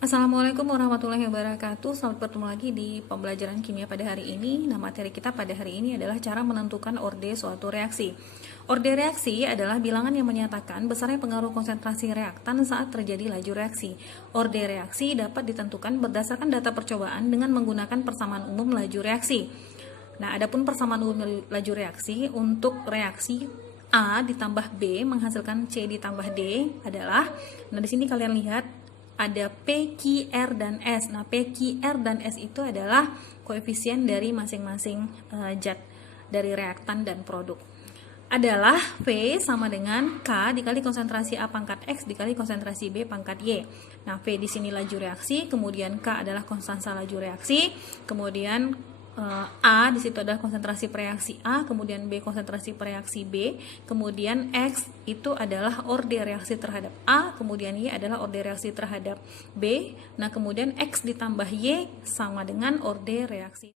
Assalamualaikum warahmatullahi wabarakatuh. Selamat bertemu lagi di pembelajaran kimia pada hari ini. Nah, materi kita pada hari ini adalah cara menentukan orde suatu reaksi. Orde reaksi adalah bilangan yang menyatakan besarnya pengaruh konsentrasi reaktan saat terjadi laju reaksi. Orde reaksi dapat ditentukan berdasarkan data percobaan dengan menggunakan persamaan umum laju reaksi. Nah, adapun persamaan umum laju reaksi untuk reaksi A ditambah B menghasilkan C ditambah D adalah, nah di sini kalian lihat ada P, Q, R, dan S. Nah, P, Q, R, dan S itu adalah koefisien dari masing-masing zat dari reaktan dan produk. Adalah V sama dengan K dikali konsentrasi A pangkat X dikali konsentrasi B pangkat Y. Nah, V di sini laju reaksi, kemudian K adalah konstansa laju reaksi, kemudian A di situ adalah konsentrasi pereaksi A, kemudian B konsentrasi pereaksi B, kemudian X itu adalah orde reaksi terhadap A, kemudian Y adalah orde reaksi terhadap B. Nah, kemudian X ditambah Y sama dengan orde reaksi.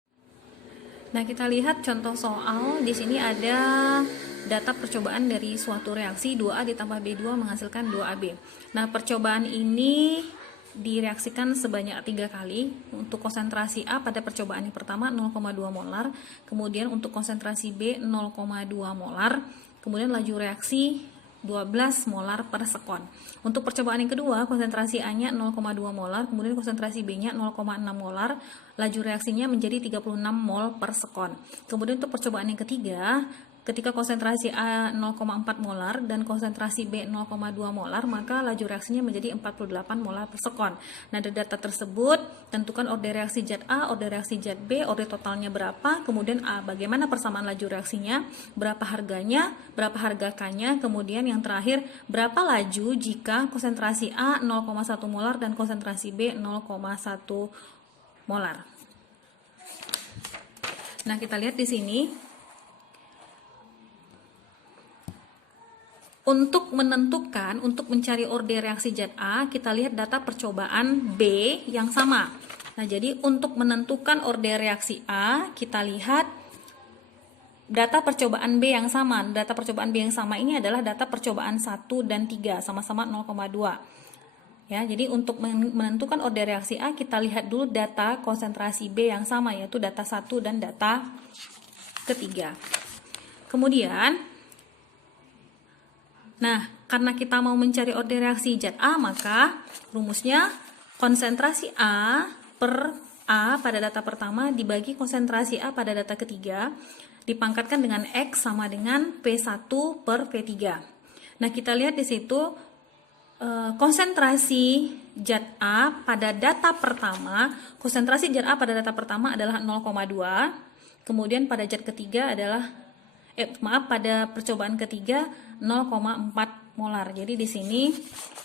Nah, kita lihat contoh soal. Di sini ada data percobaan dari suatu reaksi 2A ditambah B2 menghasilkan 2AB. Nah, percobaan ini direaksikan sebanyak 3 kali. Untuk konsentrasi A pada percobaan yang pertama 0,2 molar, kemudian untuk konsentrasi B 0,2 molar, kemudian laju reaksi 12 molar per sekon. Untuk percobaan yang kedua, konsentrasi A-nya 0,2 molar, kemudian konsentrasi B-nya 0,6 molar, laju reaksinya menjadi 36 mol per sekon. Kemudian untuk percobaan yang ketiga, ketika konsentrasi A 0,4 molar dan konsentrasi B 0,2 molar, maka laju reaksinya menjadi 48 molar per sekon. Nah, dari data tersebut, tentukan orde reaksi zat A, orde reaksi zat B, orde totalnya berapa, kemudian A, bagaimana persamaan laju reaksinya, berapa harganya, berapa harga K-nya, kemudian yang terakhir, berapa laju jika konsentrasi A 0,1 molar dan konsentrasi B 0,1 molar. Nah, kita lihat di sini. Untuk menentukan, untuk mencari orde reaksi zat A, kita lihat data percobaan B yang sama. Nah, jadi untuk menentukan orde reaksi A, kita lihat data percobaan B yang sama. Data percobaan B yang sama ini adalah data percobaan 1 dan 3, sama-sama 0,2. Ya, jadi untuk menentukan orde reaksi A, kita lihat dulu data konsentrasi B yang sama, yaitu data 1 dan data ketiga. Kemudian, nah, karena kita mau mencari orde reaksi zat A, maka rumusnya konsentrasi A per A pada data pertama dibagi konsentrasi A pada data ketiga, dipangkatkan dengan X sama dengan P1 per P3. Nah, kita lihat di situ konsentrasi zat A pada data pertama, konsentrasi zat A pada data pertama adalah 0,2, kemudian pada zat ketiga adalah pada percobaan ketiga 0,4 molar. Jadi di sini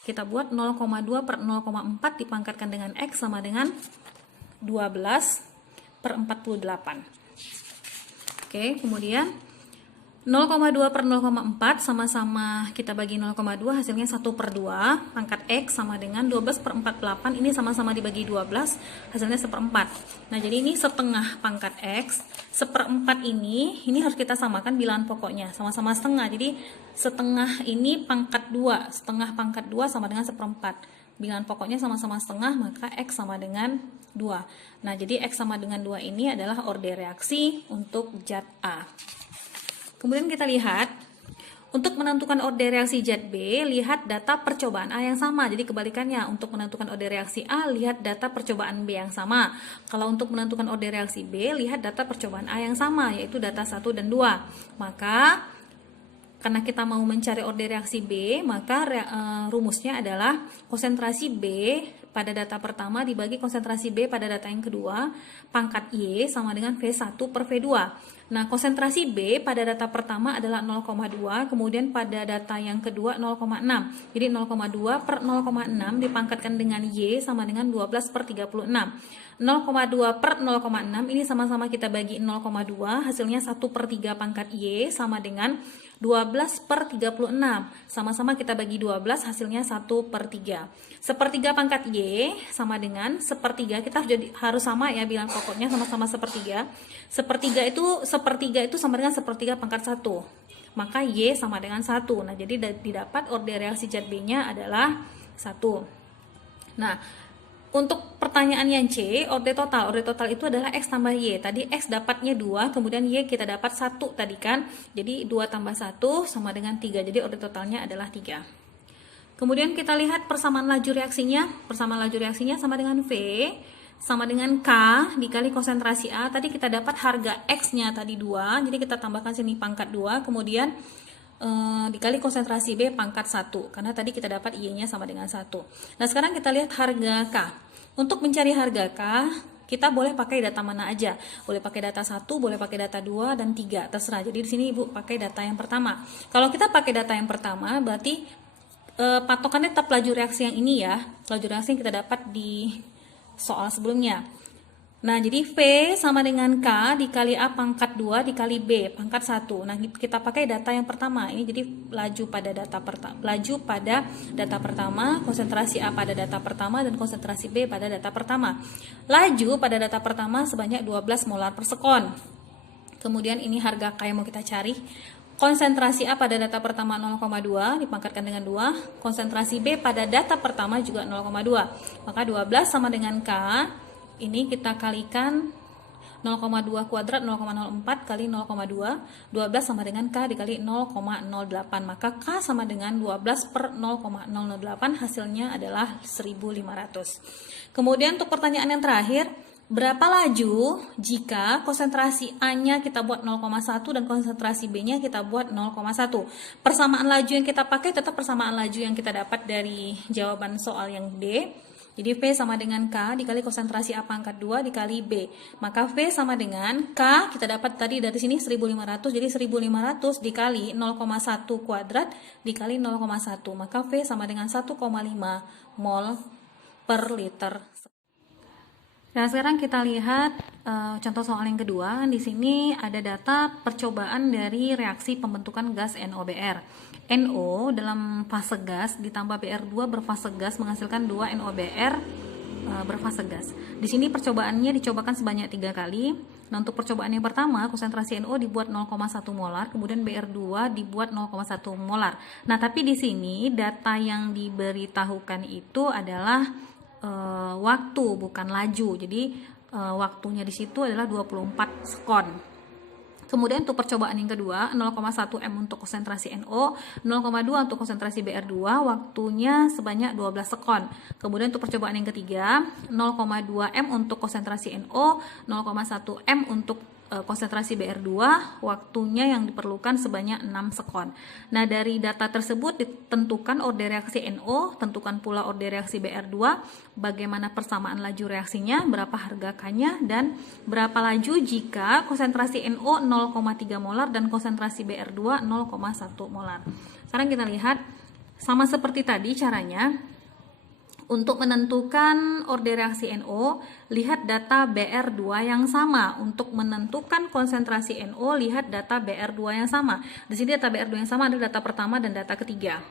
kita buat 0,2 per 0,4 dipangkatkan dengan X sama dengan 12 per 48. Oke, kemudian 0,2 per 0,4 sama-sama kita bagi 0,2, hasilnya 1 per 2, pangkat X sama dengan 12 per 48, ini sama-sama dibagi 12, hasilnya 1/4. Nah, jadi ini setengah pangkat X, 1/4 ini harus kita samakan bilangan pokoknya, sama-sama setengah, jadi setengah ini pangkat 2, setengah pangkat 2 sama dengan 1/4. Bilangan pokoknya sama-sama setengah, maka X sama dengan 2. Nah, jadi X sama dengan 2 ini adalah orde reaksi untuk zat A. Kemudian kita lihat, untuk menentukan orde reaksi zat B, lihat data percobaan A yang sama. Jadi kebalikannya, untuk menentukan orde reaksi A, lihat data percobaan B yang sama. Kalau untuk menentukan orde reaksi B, lihat data percobaan A yang sama, yaitu data 1 dan 2. Maka, karena kita mau mencari orde reaksi B, maka rumusnya adalah konsentrasi B pada data pertama dibagi konsentrasi B pada data yang kedua, pangkat Y sama dengan V1 per V2. Nah, konsentrasi B pada data pertama adalah 0,2, kemudian pada data yang kedua 0,6. Jadi 0,2 per 0,6 dipangkatkan dengan Y sama dengan 12 per 36. 0,2 per 0,6 ini sama-sama kita bagi 0,2, hasilnya 1 per 3 pangkat Y sama dengan 12 per 36. Sama-sama kita bagi 12, hasilnya 1 per 3. 1/3 pangkat Y sama dengan 1/3, kita harus sama ya, bilangan pokoknya sama-sama 1/3. 1/3 itu sama dengan 1/3 pangkat 1. Maka Y sama dengan 1. Nah, jadi didapat orde reaksi zat B-nya adalah 1. Nah, Untuk pertanyaan yang C, orde total. Orde total itu adalah X tambah Y. Tadi X dapatnya 2, kemudian Y kita dapat 1 tadi kan. Jadi 2 tambah 1 sama dengan 3. Jadi orde totalnya adalah 3. Kemudian kita lihat persamaan laju reaksinya. Persamaan laju reaksinya sama dengan V, sama dengan K dikali konsentrasi A. Tadi kita dapat harga X-nya tadi 2. Jadi kita tambahkan sini pangkat 2. Kemudian dikali konsentrasi B pangkat 1, karena tadi kita dapat Y-nya sama dengan 1. Nah, sekarang kita lihat harga K. Untuk mencari harga K, kita boleh pakai data mana aja. Boleh pakai data 1, boleh pakai data 2, dan 3, terserah. Jadi di sini Ibu pakai data yang pertama. Kalau kita pakai data yang pertama, berarti patokannya tetap laju reaksi yang ini ya. Laju reaksi yang kita dapat di soal sebelumnya. Nah, jadi V sama dengan K dikali A pangkat 2 dikali B pangkat 1. Nah, kita pakai data yang pertama. Ini jadi laju pada data pertama, konsentrasi A pada data pertama, dan konsentrasi B pada data pertama. Laju pada data pertama sebanyak 12 molar per sekon. Kemudian ini harga K yang mau kita cari. Konsentrasi A pada data pertama 0,2 dipangkatkan dengan 2. Konsentrasi B pada data pertama juga 0,2. Maka 12 sama dengan K. Ini kita kalikan 0,2 kuadrat 0,04 kali 0,2. 12 sama dengan K dikali 0,08. Maka K sama dengan 12 per 0,008. Hasilnya adalah 1500. Kemudian untuk pertanyaan yang terakhir, berapa laju jika konsentrasi A-nya kita buat 0,1 dan konsentrasi B-nya kita buat 0,1? Persamaan laju yang kita pakai tetap persamaan laju yang kita dapat dari jawaban soal yang D. Jadi V sama dengan K dikali konsentrasi A pangkat 2 dikali B. Maka V sama dengan K, kita dapat tadi dari sini 1500, jadi 1500 dikali 0,1 kuadrat dikali 0,1. Maka V sama dengan 1,5 mol per liter. Nah, sekarang kita lihat contoh soal yang kedua. Di sini ada data percobaan dari reaksi pembentukan gas NOBr. NO dalam fase gas ditambah BR2 berfase gas menghasilkan 2 NOBr berfase gas. Di sini percobaannya dicobakan sebanyak 3 kali. Nah, untuk percobaan yang pertama, konsentrasi NO dibuat 0,1 molar, kemudian BR2 dibuat 0,1 molar. Nah, tapi di sini data yang diberitahukan itu adalah waktu, bukan laju. Jadi waktunya di situ adalah 24 sekon. Kemudian untuk percobaan yang kedua, 0,1 M untuk konsentrasi NO, 0,2 untuk konsentrasi BR2, waktunya sebanyak 12 sekon. Kemudian untuk percobaan yang ketiga, 0,2 M untuk konsentrasi NO, 0,1 M untuk konsentrasi BR2, waktunya yang diperlukan sebanyak 6 sekon. Nah, dari data tersebut ditentukan orde reaksi NO, tentukan pula orde reaksi BR2, bagaimana persamaan laju reaksinya, berapa harga K-nya, dan berapa laju jika konsentrasi NO 0,3 molar dan konsentrasi BR2 0,1 molar. Sekarang kita lihat, sama seperti tadi caranya. Untuk menentukan orde reaksi NO, lihat data BR2 yang sama. Untuk menentukan konsentrasi NO, lihat data BR2 yang sama. Di sini data BR2 yang sama adalah data pertama dan data ketiga.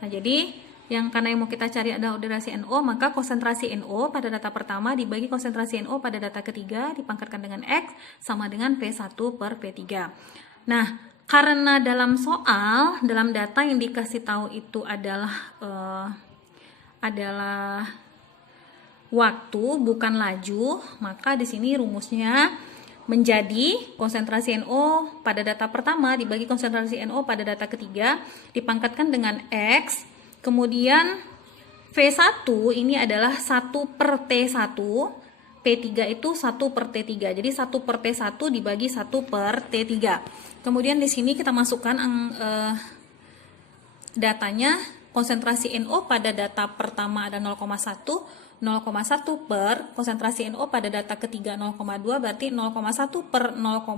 Nah, jadi karena yang mau kita cari adalah orde reaksi NO, maka konsentrasi NO pada data pertama dibagi konsentrasi NO pada data ketiga dipangkatkan dengan X sama dengan P1 per P3. Nah, karena dalam soal, dalam data yang dikasih tahu itu adalah waktu bukan laju, maka di sini rumusnya menjadi konsentrasi NO pada data pertama dibagi konsentrasi NO pada data ketiga dipangkatkan dengan X, kemudian V1 ini adalah 1 per T1, P3 itu 1 per T3, jadi 1 per T1 dibagi 1 per T3. Kemudian di sini kita masukkan datanya. Konsentrasi NO pada data pertama ada 0,1 per konsentrasi NO pada data ketiga 0,2, berarti 0,1 per 0,2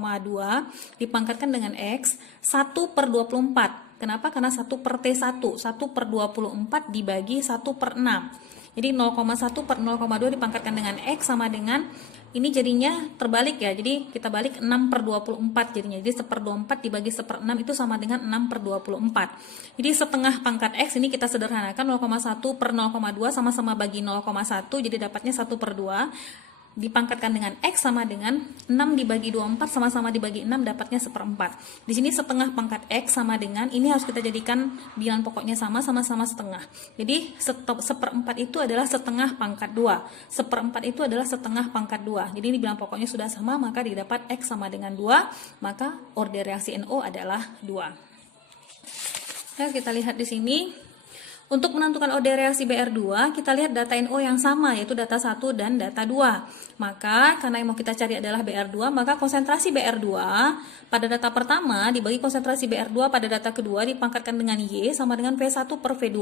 dipangkatkan dengan X 1 per 24. Kenapa? Karena 1 per T1, 1 per 24 dibagi 1 per 6. Jadi 0,1 per 0,2 dipangkatkan dengan X sama dengan, ini jadinya terbalik ya, jadi kita balik 6 per 24 jadinya. Jadi 1 per 24 dibagi 1 per 6 itu sama dengan 6 per 24. Jadi setengah pangkat X ini kita sederhanakan, 0,1 per 0,2 sama-sama bagi 0,1, jadi dapatnya 1 per 2. dipangkatkan dengan X sama dengan 6 dibagi 24 sama-sama dibagi 6 dapatnya 1/4. Di sini setengah pangkat X sama dengan, ini harus kita jadikan bilangan pokoknya sama-sama setengah. Jadi 1/4 itu adalah setengah pangkat 2. 1/4 itu adalah setengah pangkat 2. Jadi ini bilangan pokoknya sudah sama, maka didapat X sama dengan 2, maka order reaksi NO adalah 2. Nah, kita lihat di sini. Untuk menentukan order reaksi BR2, kita lihat data NO yang sama, yaitu data 1 dan data 2. Maka, karena yang mau kita cari adalah BR2, maka konsentrasi BR2 pada data pertama dibagi konsentrasi BR2 pada data kedua dipangkatkan dengan Y sama dengan V1 per V2.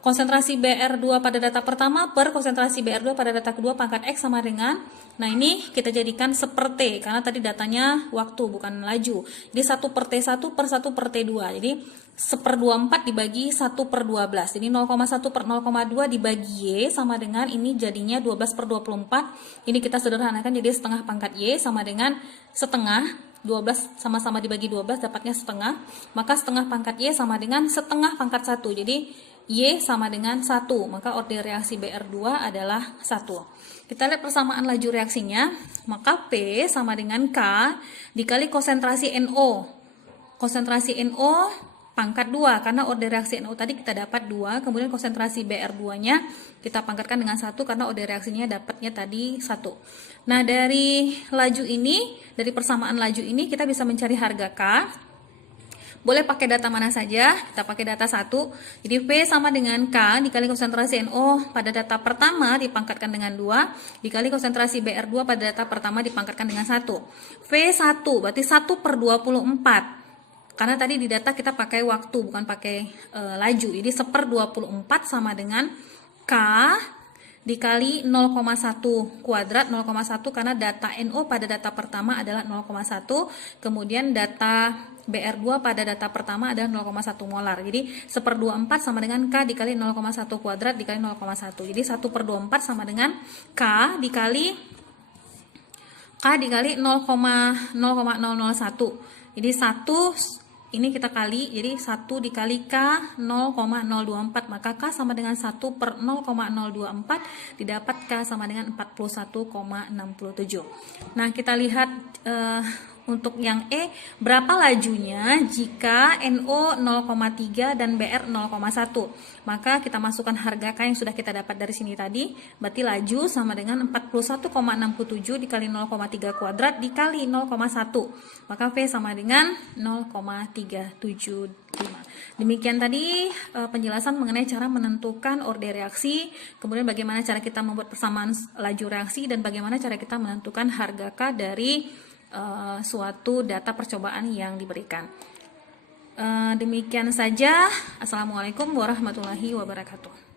Konsentrasi BR2 pada data pertama per konsentrasi BR2 pada data kedua pangkat X sama dengan, nah ini kita jadikan seperti, karena tadi datanya waktu bukan laju. Jadi 1 per T1 per 1 per T2. Jadi 1/24 dibagi 1 per 12. Jadi 0,1 per 0,2 dibagi Y sama dengan, ini jadinya 12 per 24. Ini kita sederhanakan jadi setengah pangkat Y sama dengan setengah. 12 sama-sama dibagi 12 dapatnya setengah. Maka setengah pangkat Y sama dengan setengah pangkat 1. Jadi Y sama dengan 1. Maka order reaksi BR2 adalah 1. Kita lihat persamaan laju reaksinya. Maka P sama dengan K dikali konsentrasi NO. Konsentrasi NO pangkat 2, karena order reaksi NO tadi kita dapat 2, kemudian konsentrasi BR2-nya kita pangkatkan dengan 1 karena order reaksinya dapatnya tadi 1. Nah, dari laju ini, dari persamaan laju ini kita bisa mencari harga K. Boleh pakai data mana saja, kita pakai data 1. Jadi V sama dengan K dikali konsentrasi NO pada data pertama dipangkatkan dengan 2, dikali konsentrasi BR2 pada data pertama dipangkatkan dengan 1. V1 berarti 1 per 24. Karena tadi di data kita pakai waktu, bukan pakai laju. Jadi 1/24 sama dengan K dikali 0,1 kuadrat, 0,1 karena data NO pada data pertama adalah 0,1, kemudian data BR2 pada data pertama adalah 0,1 molar. Jadi 1/24 sama dengan K dikali 0,1 kuadrat dikali 0,1. Jadi 1/24 sama dengan K dikali 0,001. Jadi 1 ini kita kali, jadi 1 dikali K 0,024, maka K sama dengan 1 per 0,024, didapat K sama dengan 41,67. Nah, kita lihat untuk yang E, berapa lajunya jika NO 0,3 dan BR 0,1. Maka kita masukkan harga K yang sudah kita dapat dari sini tadi, berarti laju sama dengan 41,67 dikali 0,3 kuadrat dikali 0,1. Maka V sama dengan 0,375. Demikian tadi penjelasan mengenai cara menentukan order reaksi, kemudian bagaimana cara kita membuat persamaan laju reaksi, dan bagaimana cara kita menentukan harga K dari suatu data percobaan yang diberikan. Demikian saja. Assalamualaikum warahmatullahi wabarakatuh.